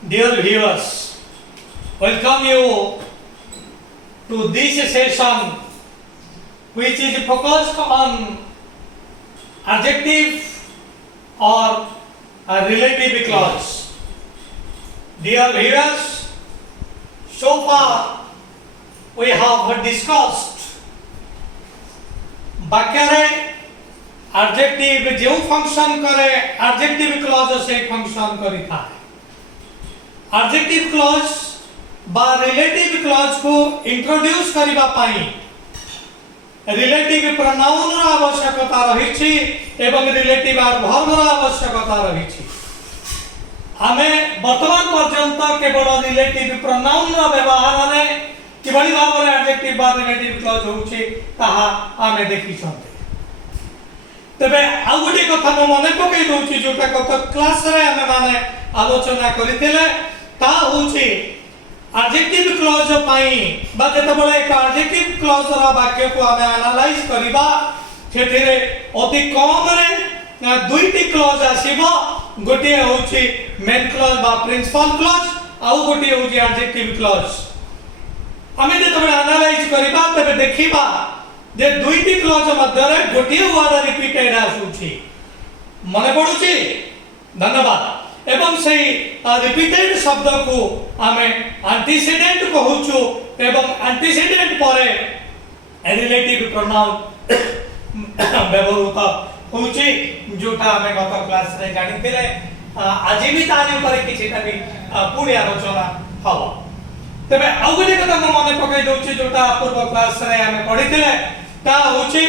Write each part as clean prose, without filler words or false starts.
Dear viewers, welcome you to this session which is focused on adjective or a relative clause. Dear viewers, so far we have discussed वाक्य adjective जो function करे adjective clause से function करी था adjective clause बा relative clause को introduce करिबा पाई relative pronoun रो आवश्यकता रही छी एवं रिलेटिव एडवर्ब रो आवश्यकता रही छी हमें वर्तमान पर्यंत केवल रिलेटिव प्रोनाउन रो व्यवहार रे किबळी भाबरे एडजेक्टिव बा रिलेटिव क्लॉज होउची ताहा आमे देखि छथि तबे आ गोटे कथा म मने पकई दोछि जोटा कथा क्लास रे हमें माने आलोचना करितेले ता होछि एडजेक्टिव क्लॉज पाई बा जेतबळे एक एडजेक्टिव क्लॉज रा वाक्य को हमें एनालाइज करिबा सेथिरे अति कम रे दुईटी क्लॉज आसीबो गोटे होछि मेन क्लॉज बा प्रिंसिपल क्लॉज आ गोटे होछि एडजेक्टिव क्लॉज हमें जेतबळे एनालाइज करिबा तबे देखिबा जे दुईटी क्लॉज मध्य रे गोटे वर्ड रिपीटेड आसुछि मने पडुछि धन्यवाद एवं सेही रिपीटेड शब्द को हमें एंटीसीडेंट कहूछु एवं एंटीसीडेंट परे रिलेटिव प्रोनाउन व्यवहृत होछि जोटा हमें गत क्लास रे जानिथिले आज भी तारि ऊपर किछिटा भी पुणी आलोचना हबो तबे आउ गोटे कथा म मने पकई दोछि जोटा पूर्व क्लास रे हमें पढिथिले ता होछि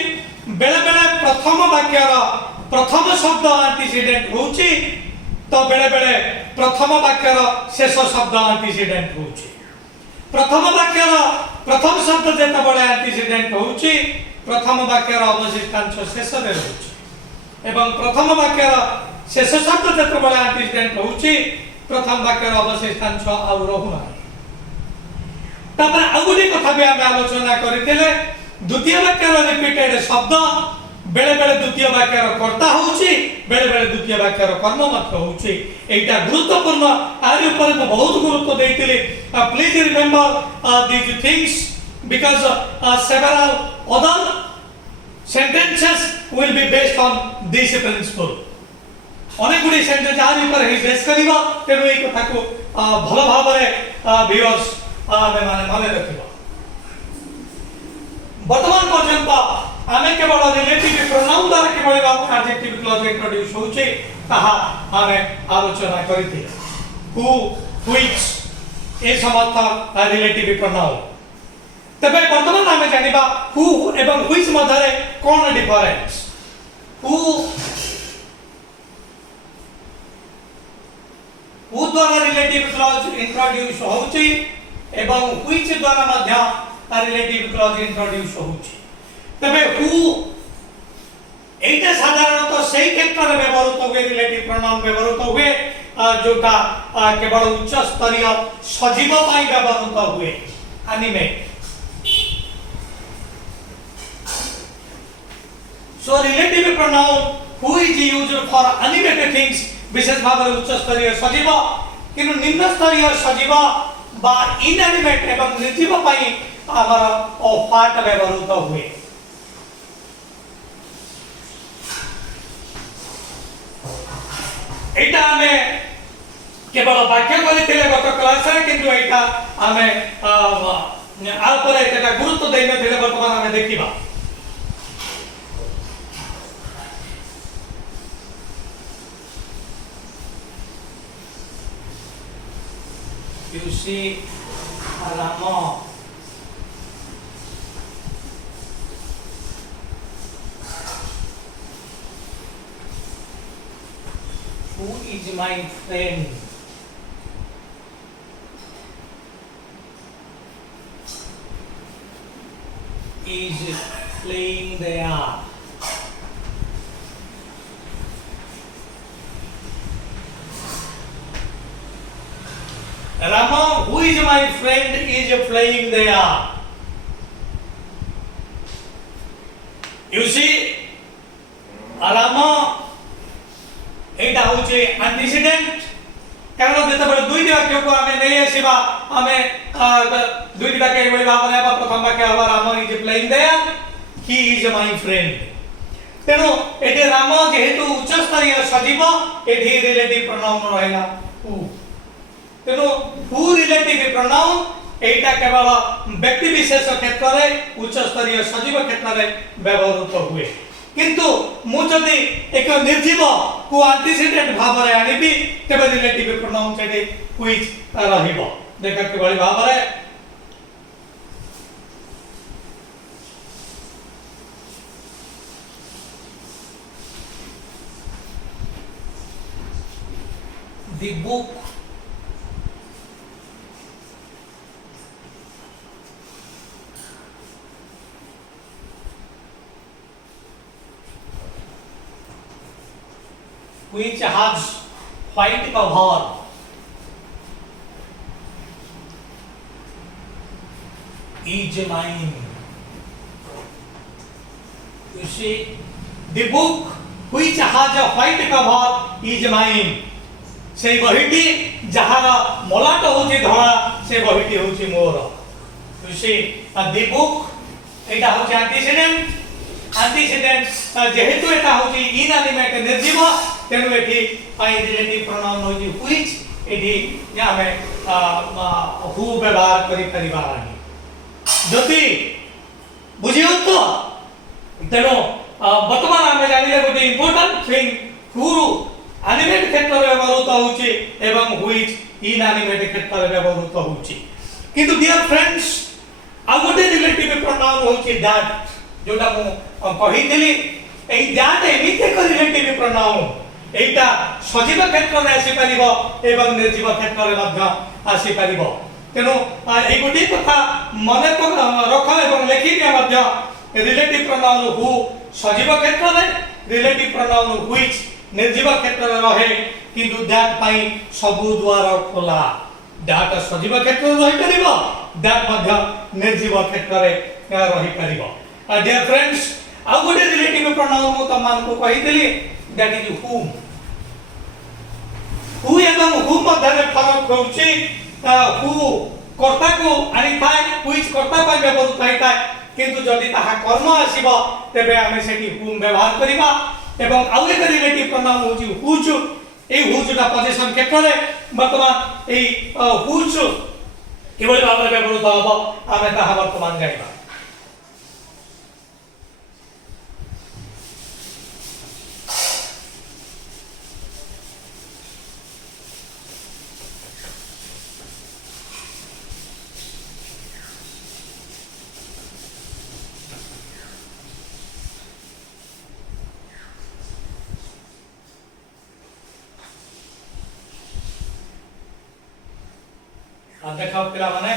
बेले बेले प्रथम वाक्यर प्रथम शब्द एंटीसीडेंट होछि तो बेले बेले प्रथम वाक्यर शेष शब्द एंटीसीडेंट होछि प्रथम वाक्यर प्रथम शब्द जेता बळे एंटीसीडेंट होछि प्रथम वाक्यर अवशिष्टांश शेष रे होछि एवं प्रथम वाक्यर शेष शब्द जेता बळे एंटीसीडेंट होछि प्रथम वाक्यर अवशिष्टांश आउ रहु ना तापर आ गोटे कथा भी हम आलोचना करितेले द्वितीय वाक्य रिपीटेड शब्द बेले बेले द्वितीय वाक्य कर्ता होउची बेले बेले द्वितीय वाक्य कर्म मात्र होउची एटा गुरुत्वपूर्ण आरि ऊपर मैं बहुत गुरुत्व देइतिले please remember these things because several other sentences will be based on this principle अनेक गुडी सेंटेंस आरि ऊपर ही बेस करिवो तेनु ए कथा को भलो भाबरे व्यूअर्स आमे माने रखिबो वर्तमान पर्यंत आमे केवल रिलेटिव प्रोनाउन द्वारा केवल एडजेक्टिव क्लॉज इंट्रोड्यूस होचे ताहा आमे आलोचना करिते who which A Samarth relative pronoun तबे वर्तमान आमे जानिबा हु एवं व्हिच मध्यरे कोन डिफरेंस हु द्वारा रिलेटिव क्लॉज इंट्रोड्यूस होची एवं व्हिच द्वारा मध्य रिलेटिव क्लॉज इंट्रोड्यूस होची तबे हु एटा साधारणतः सही क्षेत्र रे व्यवहृत हुए रिलेटिव प्रोनाउन व्यवहृत हुए जोटा केवल उच्च स्तरीय सजीव पाई व्यवहृत हुए animate so relative pronoun who is used for animated things विशेष भाव उच्च स्तरीय सजीव किनु निम्न स्तरीय सजीव बा इनएनिमेट एवं निर्जीव पाई आमर पार्ट व्यवहृत हुए एटा हमें केवल वाक्य करिथिले गत क्लास रे किंतु एटा हमें आ पर एटा गुरुत्व दैने थिले वर्तमान हमें देखिबा you see Rama who is my friend is playing there Rama, who is my friend, is playing there. You see, Rama, एटा होचे एंटीसीडेंट कारण जेतबेले दुई दुईटी वाक्य को आमे नहीं आसीबा आमे दुईटी वाक्य एवली भाव रे प्रथम वाक्य हवा Ram is playing there he is my friend तेनो एटे राम जेहेतु उच्च स्तरीय सजीव एठी रिलेटिव प्रोनाउन रहला हु तेनो हु रिलेटिव प्रोनाउन एटा केवल व्यक्ति विशेष क्षेत्र रे उच्च स्तरीय सजीव क्षेत्र रे व्यवहृत हुए किंतु मु जदि एक निर्जीव को एंटीसीडेंट भाव रे आनिबी तबे रिलेटिव प्रोनाउन सेठी व्हिच रहिबो देखा के बळी भाव रे the book which has white cover is mine. You see, the book which has a white cover is mine. से बहिटी जहार मलाट होची धळा से बहिटी होची more you see the book एटा होची एंटीसीडेंट जेहेतु एटा होची इनएनिमेट निर्जीव तेनु एठी पाई रिलेटिव प्रोनाउन होची व्हिच एठी या हमें हु व्यवहार करि परिबा नाही जति बुझियो तो तेनु वर्तमान हमें जानिले गोटे इंपोर्टेंट थिंग हु एनिमेट क्षेत्र रे व्यवहृत होची एवं व्हिच इनएनिमेट क्षेत्र रे व्यवहृत होची किंतु डियर फ्रेंड्स आ गोटे रिलेटिव प्रोनाउन होची दैट जोटा मु कहितली एई दैट एमिते एक रिलेटिव प्रोनाउन एटा सजीव क्षेत्र रे आसी परिबो एवं निर्जीव क्षेत्र रे मध्य आसी परिबो तेनु एई गोटे कथा मने रख एवं लेखि दिया मध्य रिलेटिव प्रोनाउन हु सजीव क्षेत्र रे रिलेटिव प्रोनाउन व्हिच निर्जीव क्षेत्र रे रहे किंतु दैट पाई सबु द्वार खोला दैट सजीव क्षेत्र रे रहि परिबो दैट मध्य निर्जीव क्षेत्र रे रहि परिबो डियर फ्रेंड्स आ गोटे रिलेटिव प्रोनाउन मु तमान को कहितली दैट इज हु एवं हु मध्य रे फरक होउची हु कर्ता को आनी थाए व्हिच कर्ता पाई व्यवहृत होइताय किंतु जदि ताहा कर्म आसीबो तबे आमे सेठी हु व्यवहार करिबा एवं आउ एक रिलेटिव प्रोनाउन होची हुज ए हुजटा पोजीशन क्षेत्र रे वर्तमान ए हुज केवल भाव रे व्यवहृत हबो आमे ताहा वर्तमान जाइबा देखाओ पिला माने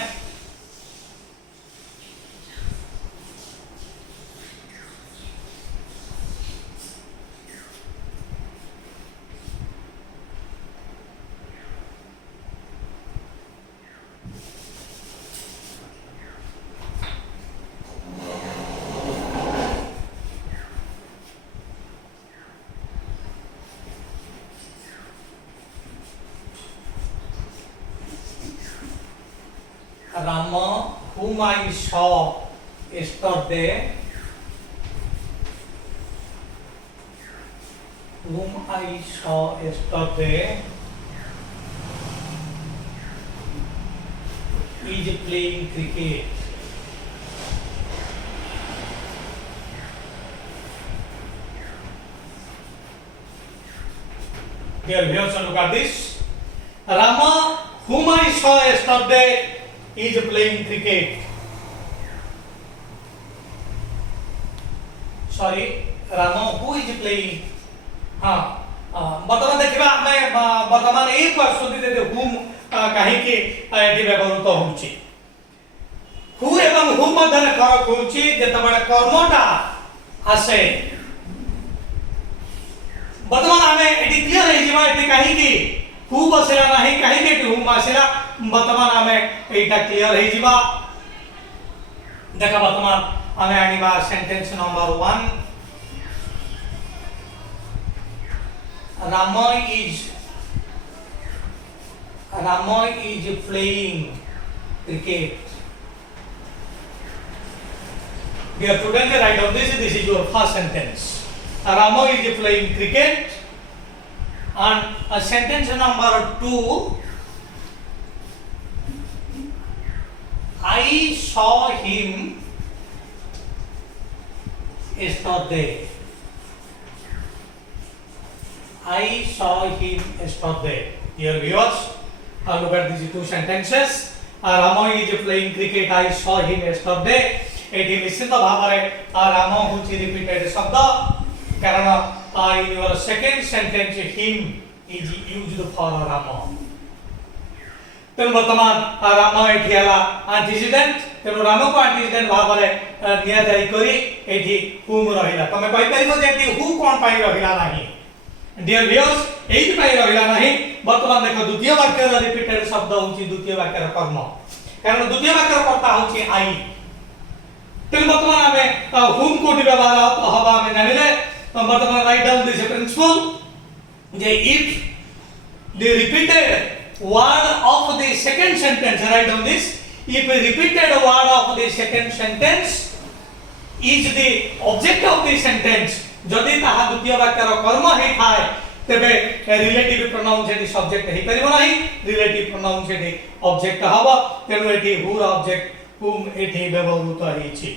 Rama, whom I saw yesterday, is playing cricket. Dear viewers, look at this. Rama, whom I saw yesterday, is playing cricket. Sorry, Rama, who is playing? हाँ, वर्तमान देखिबा हमें वर्तमान एक प्रस्तुति देते whom कहीं के एटी व्यवहृत होउची हु एवं whom मध्य फरक होउची जेतबेले कर्मटा आसे वर्तमान हमें एटी क्लियर है जीवा एटी कहीं की हु बसला नहीं कहीं के whom आसेला वर्तमान हमें एटा क्लियर है जीवा देखा वर्तमान हमें आनिबा sentence number 1 Rama is Rama is playing cricket. Dear students, write down this. This is your first sentence. Rama is playing cricket. And sentence number 2. I saw him yesterday. I saw him yesterday. Dear viewers, look at these two sentences. Rama is playing cricket. I saw him yesterday. एठी निश्चित भावरे राम होची repeated शब्द कारण in your second sentence him is used for Ram. तेणु वर्तमान राम एठी हला antecedent तेणु राम को एंटीसीडेंट भावरे निया जाई करी एठी हुम रहिला. तमे कहि परिबो जे एठी हु कोन पाई रहिला नाही. डियर व्यूअर्स एठी पाई रहिला नाही. वर्तमान देखो द्वितीय वाक्य र रिपीटेड शब्द होची द्वितीय वाक्य र कर्म कारण द्वितीय वाक्य र कर्ता होची आई. तेणु वर्तमान आमे हुम को व्यवहार हवा आमे जानिले वर्तमान write down this principle J if the repeated word of the second sentence, write down this, if a repeated word of the second sentence is the object of the sentence, जदि ताहा द्वितीय वाक्य र कर्म हे थाए तबे रिलेटिव प्रोनाउन सेठी subject हे परिबो नाही. Relative pronoun सेठी object हबो. तेनु एठी हु र ऑब्जेक्ट whom एठी व्यवहृत हेछि.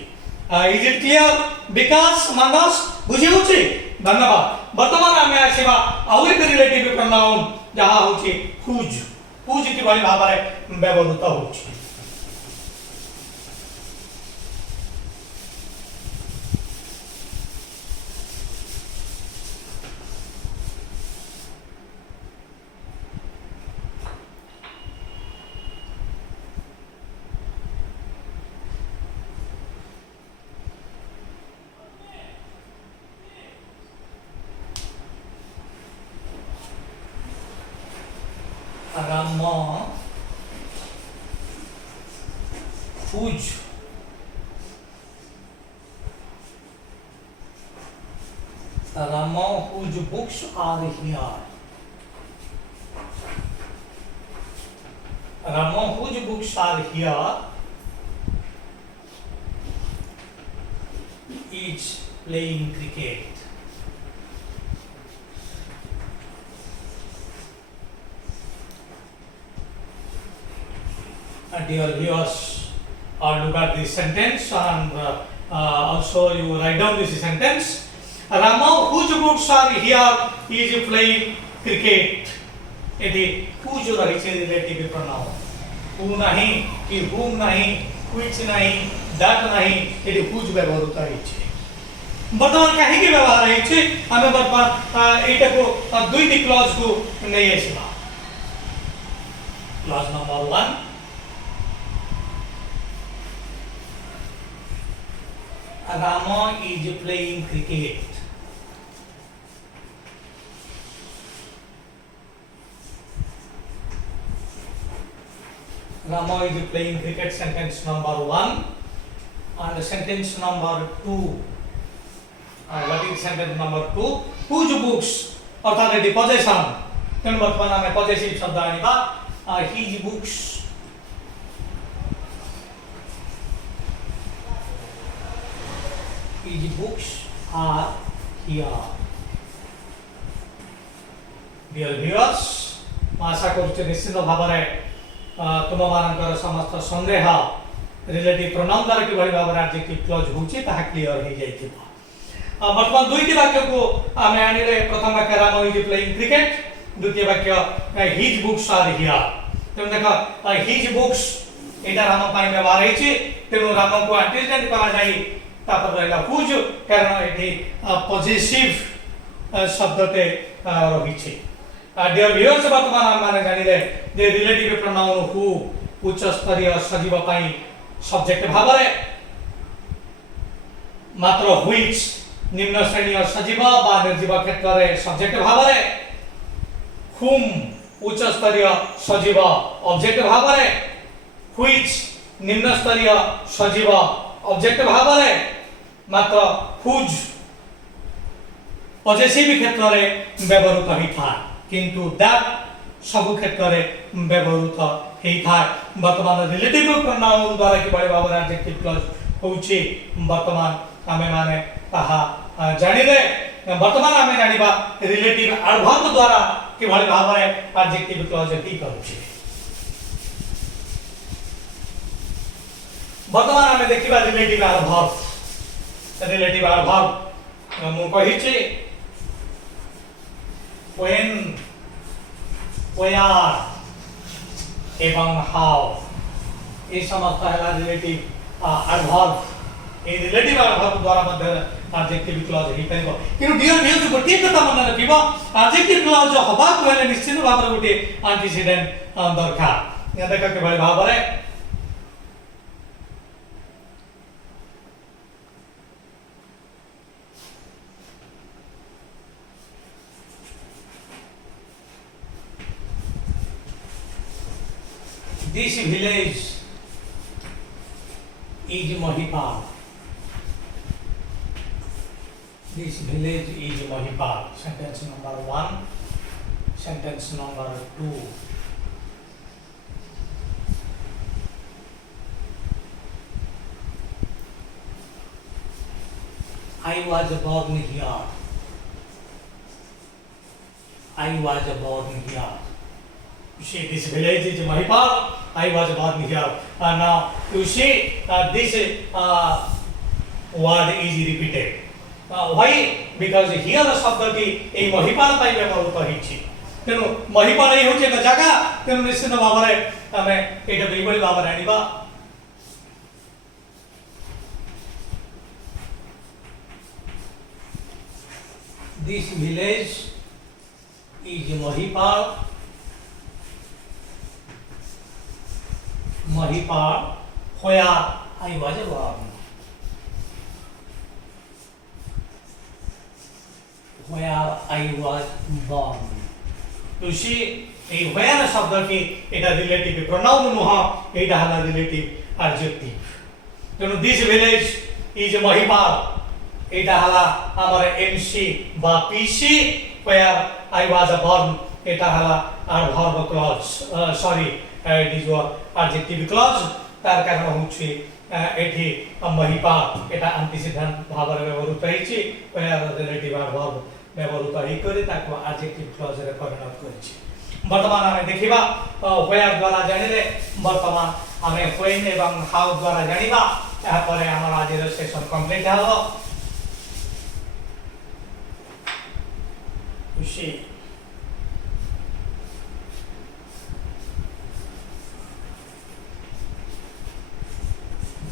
इज इट क्लियर बिकॉज़ मानस बुझि होछि. धन्यवाद. वर्तमान आमे आसीबा आउ एक रिलेटिव प्रोनाउन जहा होछि हुज. हुज कि भली भाबरे व्यवहृत होछि. Rama whose books are here. Rama whose books are here is playing cricket. Dear viewers, look at this sentence and also you write down this sentence. Rama whose books are here is playing cricket. Eighty whose रहिছে relative pronoun. who नहीं कि whom नहीं which नहीं that नहीं eighty whose व्यवहार रहिছে. वर्तमान काहे के व्यवहार रहिছে हमें वर्तमान एटा को दुईटी क्लॉज को नै आसीबा. Clause number 1 Rama is playing cricket. Rama is playing cricket, sentence number 1. And sentence number 2. What is sentence number 2? Whose books? अर्थात the possession. तेणु वर्तमान आमे possessive शब्द आनिबा. His books. His books are here. Dear viewers, आशा करूचे निश्चित भावरे तुम मानकर समस्त संदेह रिलेटिव प्रोनाउन द्वारा कि भली भावरे एडजेक्टिव क्लॉज होछि ताहा क्लियर हे जाइथिबा. वर्तमान दुईटी वाक्य को आमे आनिले. प्रथम वाक्य राम इज प्लेइंग क्रिकेट. द्वितीय वाक्य हिज बुक्स आर हियर. तेनु देखो हिज बुक्स एटा राम पाई व्यवहार हेछि. तेनु राम को एंटीसीडेंट करा जाई तापर रहला हुज कारण एठी पॉजिटिव शब्दते रहिछि. डियर व्यूअर्स वर्तमान हम माने जानिले जे रिलेटिव प्रोनाउन हु उच्च स्तरीय सजीव पाई सब्जेक्ट भाबरे मात्र व्हिच निम्न श्रेणीय सजीव बा निर्जीव क्षेत्र रे सब्जेक्ट भाबरे हुम उच्च स्तरीय सजीव ऑब्जेक्ट भाबरे व्हिच निम्न स्तरीय सजीव ऑब्जेक्ट भाबरे मात्र हुज पॉजिटिव क्षेत्र रे व्यवहृत होइथा. किंतु दैट सब क्षेत्र में व्यवहृत होता है। वर्तमान रिलेटिव प्रोनाउन द्वारा किभଳି भाବରେ एडजेक्टिव क्लॉज होउची वर्तमान आमे माने ताहा जानिले। वर्तमान आमे जानिबा रिलेटिव एडवर्ब द्वारा किभଳି भाବରେ एडजेक्टिव क्लॉज ही करूची। वर्तमान आमे देखिबा रिलेटिव एडवर्ब। रिलेटिव एडवर्ब मु कहिछि when, where एवं how ये समस्त है relative adverb. A relative adverb द्वारा मध्य एडजेक्टिव क्लॉज ही परिबो। किनु डियर व्यूज गोटे कथा मन रखिबो एडजेक्टिव क्लॉज हबा पहले निश्चित भाବରେ गोटे एंटीसीडेंट दरकार। या देखा के भଳି भाବରେ this village is Mahipal. This village is Mahipal. Sentence number 1. Sentence number 2. I was born here. I was born here. You see, this village is Mahipal. I was born here. Now, you see, this word is repeated. Why? Because here शब्दटी ए महिपाल पाई व्यवहृत होइछि। तेनु महिपाल ए होचे एक जगह, तेनु निश्चित भाବରେ आमे एटा Beverly भाବରେ आनिबा। This village is Mahipal. Mahipal, where I was born. Where I was born. You see, a where शब्दटी Etah relative pronoun नुहा, एटा हला relative adjective. तेनु this village is Mahipal. एटा हला हमर MC बा PC, where I was born. एटा हला adverb clause. Sorry, it is your adjective clause। तार कारण होउछि एठी महिपाल एटा antecedent भाବରେ व्यवहृत होइछि। where relative adverb व्यवहृत होई करे ताको एडजेक्टिव क्लॉज रे परिणत करिछि। वर्तमान हमें देखिबा where द्वारा जानिले वर्तमान हमें when एवं how द्वारा जानिबा। या परे हमर आजिर सेशन कंप्लीट हबो। उसी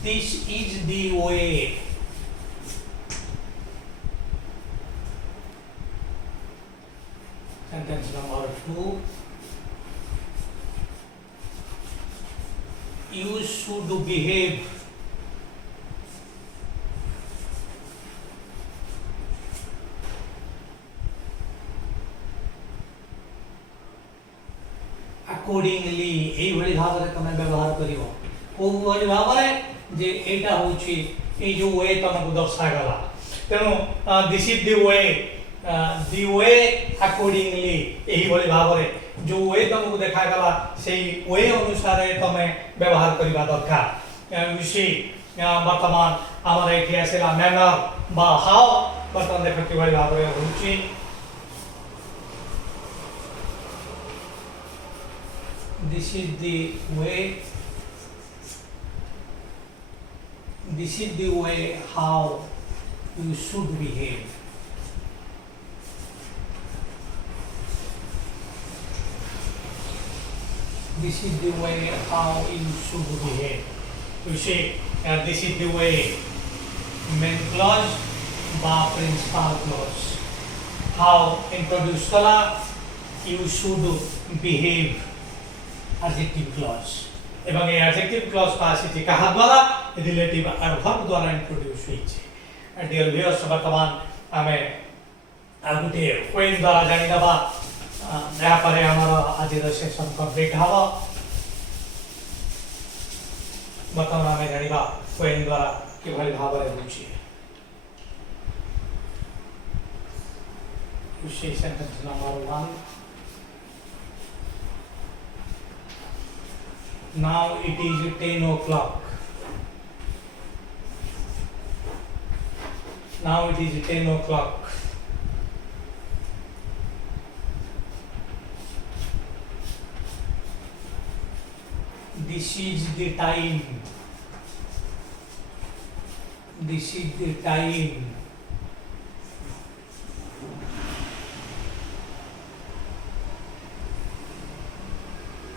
this is the way. Sentence number 2. You should behave accordingly। এই ভଳି ভাବରେ তুমি ব্যবহার করিব। কোন ভଳି ভাବରେ जे एटा होछि ए जो वे तमको दर्शा गला। तेनु this is the way accordingly एही भଳି भाବରେ जो वे तमको देखा गला सेही वे अनुसार तमे व्यवहार करिबा दरकार। विषय वर्तमान हमर एठी आसेला मैनर बा हाउ। वर्तमान देखो कि भଳି भाବରେ होछि this is the way. This is the way how you should behave. This is the way how you should behave. You see, this is the way main clause বা principal clause. How introduce kala you should behave adjective clause. এবং এই adjective clause আসিছে কাহা দ্বারা relative এডভার্ব দ্বারা introduce হইছে। Dear viewers বর্তমান আমি আগুতে when দ্বারা জানি দেবা। ଏହା ପରେ ଆମର ଆଜିର ସେସନ କମ୍ପ୍ଲିଟ ହେବ। ବର୍ତ୍ତମାନ ଆମେ ଜାଣିବା when ଦ୍ବାରା କିଭଳି ଭାବରେ ହେଉଛି। You see sentence number 1. Now it is 10 o'clock. Now it is 10 o'clock. This is the time. This is the time.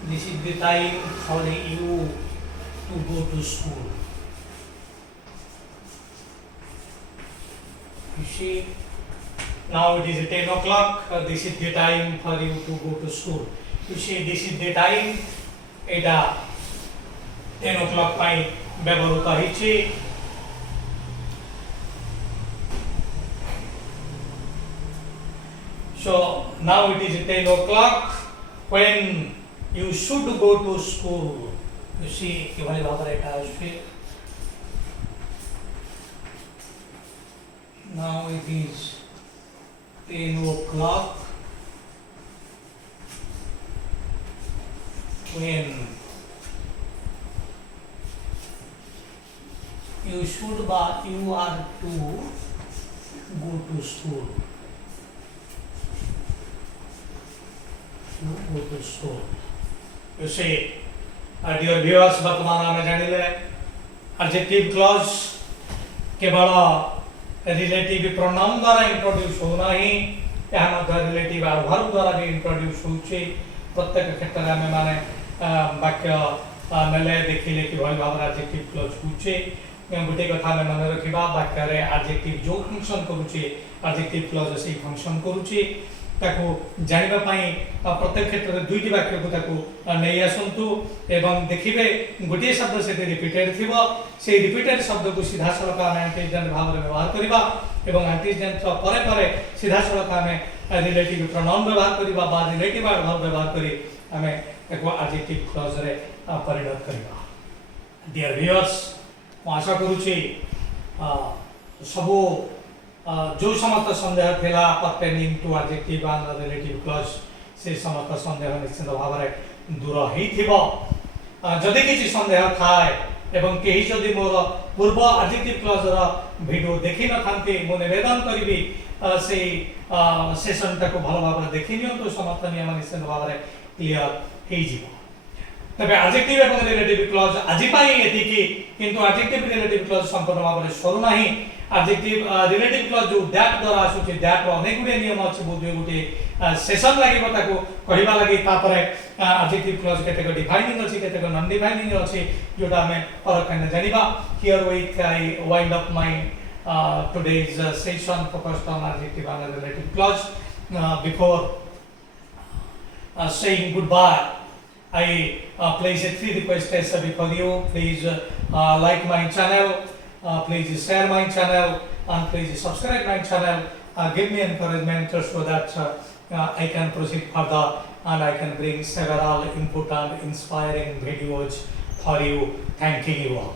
This is the time for you to go to school. You see, now it is 10 o'clock. This is the time for you to go to school. You see, this is the time. এটা 10 o'clock ପାଇଁ ବ୍ୟବହୃତ ହେଇଛି। So now it is 10 o'clock when you should go to school. You see কিভাবে ভাବରେ এটা আসবে। Now it is 10 o'clock when you should but you are to go to school. To go to school. You see, dear viewers, वर्तमान आमे जानिले adjective clause केवल relative pronoun द्वारा introduce होना ही यहाँ मध्य relative adverb द्वारा भी introduce होचे। प्रत्येक क्षेत्र में माने वाक्य नेले देखिले कि भली भाव एडजेक्टिव क्लोज होचे। गोटे कथा में मन रखिबा वाक्य रे एडजेक्टिव जो फंक्शन करूचे एडजेक्टिव क्लोज से फंक्शन करूचे ताको जानिबा पई प्रत्येक क्षेत्र रे दुईटी वाक्य को ताको नै आसंतु एवं देखिबे गोटे शब्द से रिपीटेड थिबो से रिपीटेड शब्द को सीधा सड़क हम एंटीजेंट भाव रे व्यवहार करबा एवं एंटीजेंट परे परे सीधा सड़क हम रिलेटिव प्रोनाउन व्यवहार करबा बा रिलेटिव एडवर्ब व्यवहार करी हमें ताको एडजेक्टिव क्लोज रे परिणत करबा। डियर व्यूअर्स, आशा करूची सबो जो समस्त संदेह थिला pertaining to adjective and relative clause से समस्त संदेह निश्चित भाव रे दूर हेई थिबो। जदि किछि संदेह थाए एवं केही जदि मोर पूर्व एडजेक्टिव क्लोज रा वीडियो देखि न थांती मो निवेदन करिवि से सेशन टाको भलो भाव रे देखि नियंतु तो समस्त नियम निश्चित भाव रे क्लियर हेई जिवो। तबे एडजेक्टिव एवं रिलेटिव क्लोज आजि पाई एतिकी किंतु एडजेक्टिव रिलेटिव क्लोज संपूर्ण भाव रे सरू नाही। एडजेक्टिव रिलेटिव क्लोज जो दैट द्वारा आसुची दैट रो अनेक गुडे नियम अछि बोधे गुटे सेशन लागिबो ताको कहिबा लागि तापरे एडजेक्टिव क्लोज केतेक डिफाइनिंग अछि केतेक नॉन डिफाइनिंग अछि जोटा हमें फरक कने जानिबा। Here with I wind up my today's session focused on adjective and relative clause. Before saying goodbye, I place a three requests before you. Please like my channel, please share my channel, and please subscribe my channel. Give me encouragement so that I can proceed further and I can bring several important inspiring videos for you. Thank you all.